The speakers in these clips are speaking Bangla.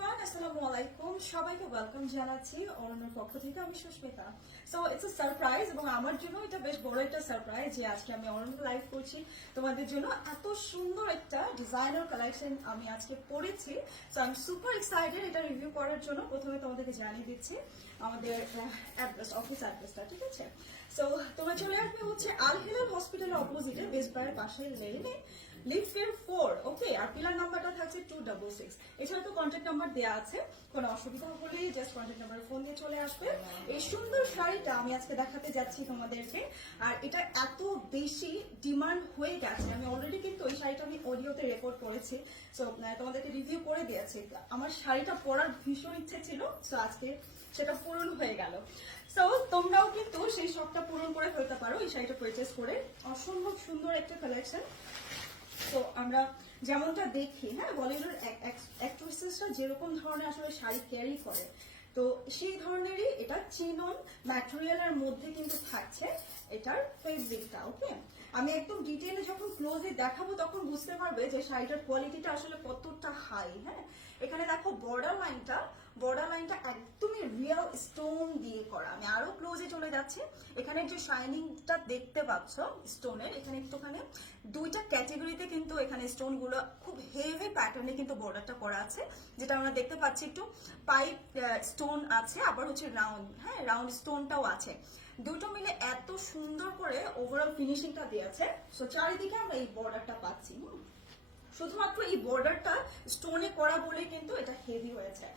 এভরিওয়ান, আসসালামু আলাইকুম। সবাইকে ওয়েলকাম জানাচ্ছি অরণ্যর পক্ষ থেকে। আমি Susmita. So it's a surprise এবং আমার জন্য এটা বেশ বড় একটা সারপ্রাইজ যে আজকে আমি অরণ্য লাইভ করছি তোমাদের জন্য। এত সুন্দর একটা ডিজাইনার কালেকশন আমি আজকে পরেছি। So I am super excited এটা রিভিউ করার জন্য। প্রথমে তোমাদেরকে জানিয়ে দিচ্ছি আমাদের অ্যাড্রেস, অফিস অ্যাড্রেসটা, ঠিক আছে? সো তোমরা চলে আসবে হচ্ছে আল হিলাল হসপিটালের অপোজিটে, বেস্ট বারের পাশে লেনে, লিফটের 4, ওকে। আর পিলার নাম্বারটা থাকছে 266। এছাড়া তো কন্ট্যাক্ট নাম্বার দেওয়া আছে, কোনো অসুবিধা হলে জাস্ট কন্ট্যাক্ট নাম্বারে ফোন দিয়ে চলে আসবে। এই সুন্দর শাড়িটা আমি আজকে দেখাতে যাচ্ছি তোমাদেরকে, আর এটা এত বেশি ডিমান্ড হয়ে গেছে। আমি অলরেডি কিন্তু এই শাড়িটা আমি অডিওতে রেকর্ড করেছি, সো তোমাদেরকে রিভিউ করে দিয়েছি। আমার শাড়িটা পরার ভীষণ ইচ্ছে ছিল, সো আজকে সেটা পূরণ হয়ে গেল। সো তোমরাও কিন্তু সেই শখটা পূরণ করে ফেলতে পারো এই শাড়িটা পারচেজ করে। অসম্ভব সুন্দর একটা কালেকশন। তো আমরা যেমনটা দেখি, হ্যাঁ, বলিউডের অ্যাক্ট্রেসেসরা যেরকম ধরনের আসলে শাড়ি ক্যারি করে, তো সেই ধরনেরই এটা চিনন ম্যাটেরিয়ালের মধ্যে কিন্তু থাকছে এটার ফেব্রিকটা, ওকে। আমি একদম ডিটেইলে যখন ক্লোজে দেখাবো তখন বুঝতে পারবে যে শাড়িটার কোয়ালিটিটা আসলে কতটা হাই। হ্যাঁ, এখানে দেখো বর্ডার লাইনটা একদমই রিয়েল স্টোন দিয়ে করা। আমি আরো ক্লোজে চলে যাচ্ছি। এখানে যে শাইনিংটা দেখতে পাচ্ছ স্টোনের, এখানে একটুখানি দুইটা ক্যাটাগরিতে কিন্তু এখানে স্টোন গুলো খুব হেভি প্যাটার্নে কিন্তু বর্ডারটা করা আছে, যেটা আমরা দেখতে পাচ্ছি। একটু পাইপ স্টোন আছে, আবার হচ্ছে রাউন্ড, হ্যাঁ, রাউন্ড স্টোনটাও আছে। দুটো মিলে এত সুন্দর করে ওভারঅল ফিনিশিংটা দিয়েছে। সো চারিদিকে আমরা এই বর্ডারটা পাচ্ছি। শুধুমাত্র এই বর্ডারটা স্টোনে করা বলে কিন্তু এটা হেভি হয়েছে।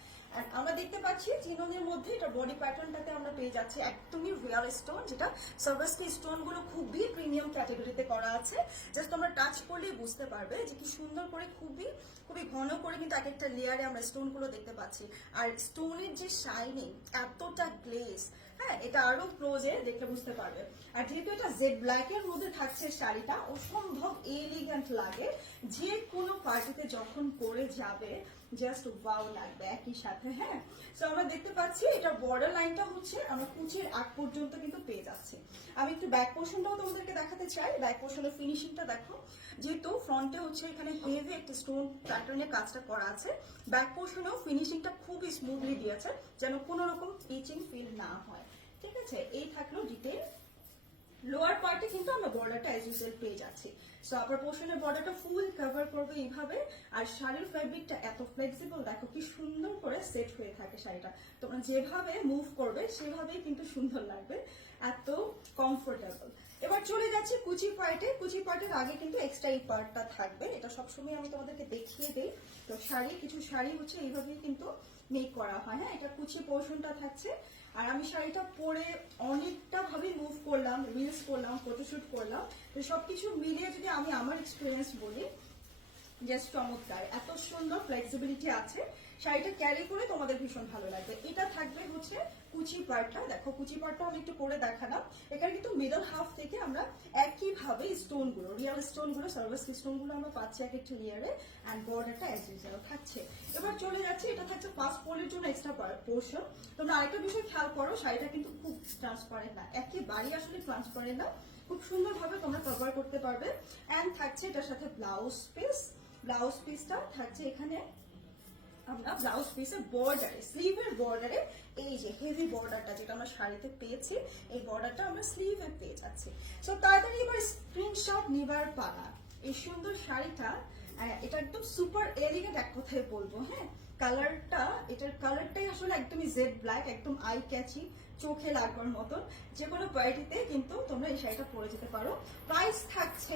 আমরা দেখতে পাচ্ছি চিননের মধ্যে এটা বডি প্যাটার্নটাতে আমরা পেয়ে যাচ্ছি একদমই রিয়াল স্টোন, যেটা সার্ভাসকি স্টোন গুলো খুবই প্রিমিয়াম ক্যাটাগরিতে করা আছে। জাস্ট তোমরা টাচ করলেই বুঝতে পারবে যে কি সুন্দর করে খুবই খুবই ঘন করে কিন্তু এক একটা লেয়ারে আমরা স্টোন গুলো দেখতে পাচ্ছি। আর স্টোনের যে শাইনিং, এতটা গ্লেজ, হ্যাঁ, এটা আরো ক্লোজে দেখলে বুঝতে পারবে। আর যেহেতু এটা জেড ব্ল্যাক এর মধ্যে থাকছে শাড়িটা, অসম্ভব এলিগেন্ট লাগে। যে কোনো পার্টিতে যখন পরে যাবে জাস্ট ওয়াও লাগবে একই সাথে। হ্যাঁ, সো আমরা দেখতে পাচ্ছি এটা বর্ডার লাইনটা হচ্ছে আমরা কুচির আগ পর্যন্ত কিন্তু পেয়ে যাচ্ছি। আমি একটু ব্যাক পোর্শনটাও তোমাদেরকে দেখাতে চাই। ব্যাক পোর্শনের ফিনিশিংটা দেখো, যেহেতু ফ্রন্টে হচ্ছে এখানে হেভি একটা স্টোন প্যাটার্নের কাজটা করা আছে, ব্যাক পোর্শনেও ফিনিশিংটা খুবই স্মুথলি দিয়েছে, যেন কোনো রকম ইচিং ফিল না হয়। ঠিক আছে, এই থাকলো ডিটেল। লোয়ার পার্টে কিন্তু আমরা বর্ডারটা অ্যাজ ইউজুয়াল পেয়ে যাচ্ছি। সো আপার পোর্শনের বর্ডারটা ফুল কভার করবে এইভাবে। আর শাড়ির ফ্যাব্রিকটা এত ফ্লেক্সিবল, দেখো কি সুন্দর করে সেট হয়ে থাকে শাড়িটা। তোমরা যেভাবে মুভ করবে সেভাবেই কিন্তু সুন্দর লাগবে, এত কমফোর্টেবল। এবার চলে যাচ্ছে কুচি পার্টে। কুচি পার্টের আগে কিন্তু এক্সট্রা এই পার্টটা থাকবে, এটা সবসময় আমি তোমাদেরকে দেখিয়ে দিই। তো কিছু শাড়ি হচ্ছে এইভাবেই কিন্তু মেক করা হয়। হ্যাঁ, এটা কুচি পোর্শনটা থাকছে। আর আমি শাড়িটা পরে অনেকটা ভাবে মুভ করলাম, রিলস করলাম, ফটোশুট করলাম। তো সবকিছু মিলিয়ে যদি আমি আমার এক্সপিরিয়েন্স বলি, জাস্ট চমৎকার, এত সুন্দর ফ্লেক্সিবিলিটি আছে। শাড়িটা ক্যারি করে তোমাদের ভীষণ ভালো লাগবে। এটা থাকবে হচ্ছে কুচি পার্টটা। দেখো কুচি পার্টটা আমি একটু পরে দেখালাম। এখানে কিন্তু মিডল হাফ থেকে আমরা একইভাবে স্টোন গুলো, রিয়েল স্টোন গুলো, সার্ভিস স্টোন গুলো আমরা পাচ্ছি এক একটা লেয়ারে। অ্যান্ড বর্ডারটা অ্যাজ ইউজুয়াল থাকছে। এবার চলে যাচ্ছে, এটা থাকছে ফার্স্ট পোলের জন্য এক্সট্রা পোর্শন। তোমরা আরেকটা বিষয় খেয়াল করো, শাড়িটা কিন্তু খুব ট্রান্সপারেন্ট না, একেবারেই আসলে ট্রান্সপারেন্ট না, খুব সুন্দরভাবে তোমরা কভার করতে পারবে। অ্যান্ড থাকছে এটার সাথে ব্লাউজ পিস। ব্লাউজ পিসটা থাকছে এখানে আমরা ব্লাউজ পিসের বর্ডারে, স্লিভের বর্ডারে এই যে হেভি বর্ডারটা যেটা আমরা শাড়িতে পেয়েছি, এই বর্ডারটা আমরা স্লিভে পেয়ে যাচ্ছি। সো তাড়াতাড়ি এবার স্ক্রিনশট নিবার পালা। এই সুন্দর শাড়িটা, এটা একদম সুপার এলিগেন্ট এক কথায় বলবো। হ্যাঁ, কালারটা, এটার কালারটাই আসলে একদমই জেড ব্ল্যাক, একদম আই ক্যাচি, চোখে লাগবার মতন। যে কোনো পার্টিতে কিন্তু তোমরা এই শাড়িটা পরে যেতে পারো। প্রাইস থাকছে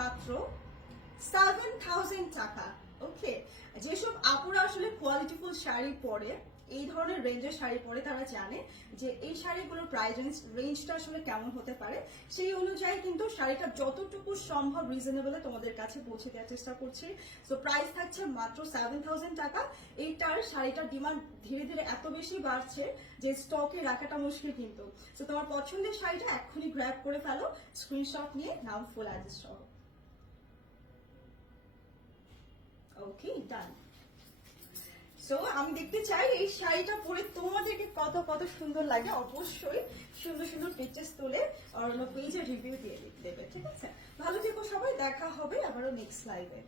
মাত্র 7,000 টাকা, ওকে। যেসব আপুরা আসলে কোয়ালিটিফুল শাড়ি পরে, এই ধরনের রেঞ্জের শাড়ি পরে, তারা জানে যে এই শাড়িগুলোর প্রাইস রেঞ্জটা আসলে কেমন হতে পারে। সেই অনুযায়ী কিন্তু শাড়িটা যতটুকু সম্ভব রিজনেবলে তোমাদের কাছে পৌঁছে দেওয়ার চেষ্টা করছি। সো প্রাইস থাকছে মাত্র 7,000 টাকা। এইটার শাড়িটার ডিমান্ড ধীরে ধীরে এত বেশি বাড়ছে যে স্টকে রাখাটা মুশকিল কিন্তু। সো তোমার পছন্দের শাড়িটা এক্ষুনি গ্র্যাব করে ফেলো, স্ক্রিনশট নিয়ে নাও, ফুল অ্যাড্রেস সহ। ওকে, ডান। সো আমি দেখতে চাই এই শাড়িটা পরে তোমাদেরকে কত কত সুন্দর লাগে। অবশ্যই সুন্দর সুন্দর পিকচার্স তুলে অন্য পেজে রিভিউ দিয়ে দেবে, ঠিক আছে? ভালো থেকো সবাই, দেখা হবে আবারও নেক্সট লাইভে।